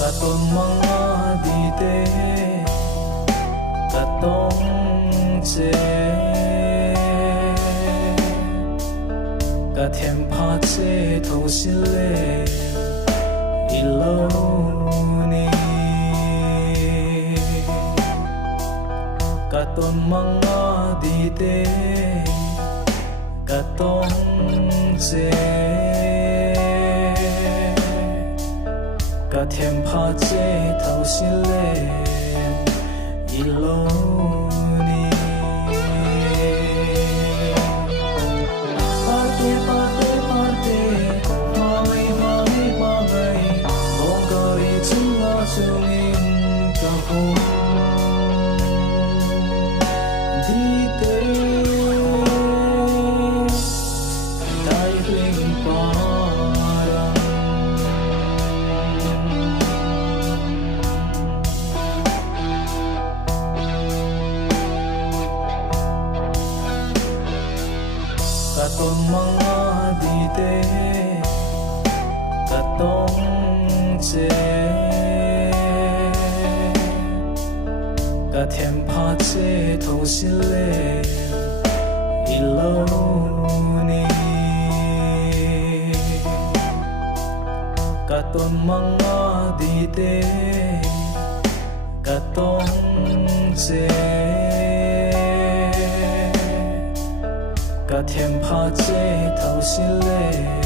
Katong mga dite katong che Ka thiên pa che thâu xin lệ I lâu ni Katong mga dite katong che Ka thiên pa che thâu xin lệ I lâu ni Parte parte parte Mai mai mai Mong coi chung la chung in ka hong Đi tế Đại huynh parang Katong mga dite katong che Ka thiên pa che thâu xin lệ I lâu ni Katong mga dite katong che Ka thiên pa che thâu xin lệ